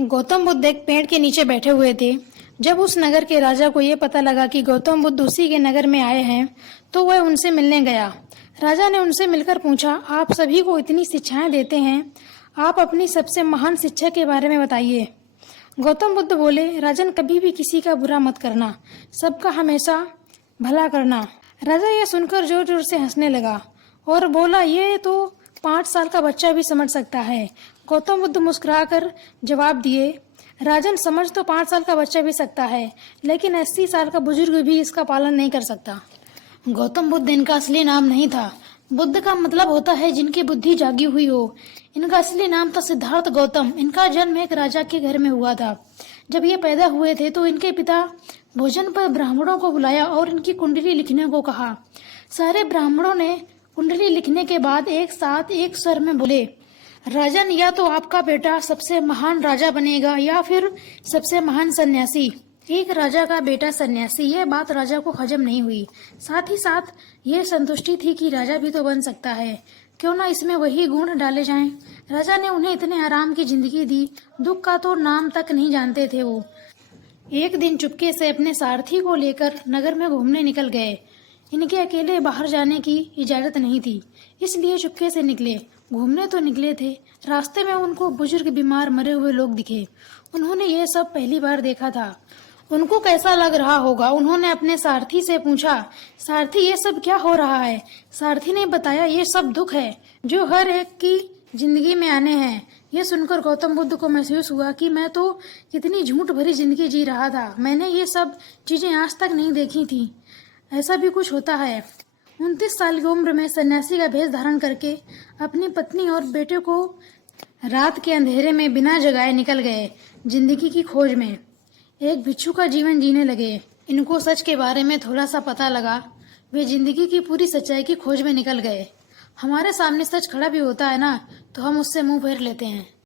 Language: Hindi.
गौतम बुद्ध एक पेड़ के नीचे बैठे हुए थे। जब उस नगर के राजा को ये पता लगा कि गौतम बुद्ध उसी के नगर में आए हैं, तो वह उनसे मिलने गया। राजा ने उनसे मिलकर पूछा, आप सभी को इतनी शिक्षाएं देते हैं, आप अपनी सबसे महान शिक्षा के बारे में बताइए। गौतम बुद्ध बोले, राजन, कभी भी किसी का बुरा मत करना, सबका हमेशा भला करना। राजा यह सुनकर जोर जोर से हंसने लगा और बोला, ये तो 5 साल का बच्चा भी समझ सकता है। गौतम बुद्ध मुस्कुराकर जवाब दिए, राजन, समझ तो 5 साल का बच्चा भी सकता है, लेकिन 80 साल का बुजुर्ग भी इसका पालन नहीं कर सकता। गौतम बुद्ध इनका असली नाम नहीं था। बुद्ध का मतलब होता है जिनकी बुद्धि जागी हुई हो। इनका असली नाम था सिद्धार्थ गौतम। इनका जन्म एक राजा के घर में हुआ था। जब ये पैदा हुए थे तो इनके पिता भोजन पर ब्राह्मणों को बुलाया और इनकी कुंडली लिखने को कहा। सारे ब्राह्मणों ने कुंडली लिखने के बाद एक साथ एक स्वर में बोले, राजन, या तो आपका बेटा सबसे महान राजा बनेगा या फिर सबसे महान सन्यासी। एक राजा का बेटा सन्यासी, यह बात राजा को हजम नहीं हुई। साथ ही साथ ये संतुष्टि थी कि राजा भी तो बन सकता है, क्यों ना इसमें वही गुण डाले जाएं। राजा ने उन्हें इतने आराम की जिंदगी दी, दुख का तो नाम तक नहीं जानते थे वो। एक दिन चुपके से अपने सारथी को लेकर नगर में घूमने निकल गए। इनके अकेले बाहर जाने की इजाजत नहीं थी, इसलिए चुपके से निकले। घूमने तो निकले थे, रास्ते में उनको बुजुर्ग, बीमार, मरे हुए लोग दिखे। उन्होंने ये सब पहली बार देखा था। उनको कैसा लग रहा होगा? उन्होंने अपने सारथी से पूछा, सारथी, ये सब क्या हो रहा है? सारथी ने बताया, ये सब दुख है जो हर एक की जिंदगी में आने हैं। ये सुनकर गौतम बुद्ध को महसूस हुआ कि मैं तो कितनी झूठ भरी जिंदगी जी रहा था। मैंने ये सब चीजें आज तक नहीं देखी थी। ऐसा भी कुछ होता है। 29 साल की उम्र में सन्यासी का भेष धारण करके अपनी पत्नी और बेटे को रात के अंधेरे में बिना जगाए निकल गए जिंदगी की खोज में। एक भिक्षु का जीवन जीने लगे। इनको सच के बारे में थोड़ा सा पता लगा। वे जिंदगी की पूरी सच्चाई की खोज में निकल गए। हमारे सामने सच खड़ा भी होता है ना, तो हम उससे मुंह फेर लेते हैं।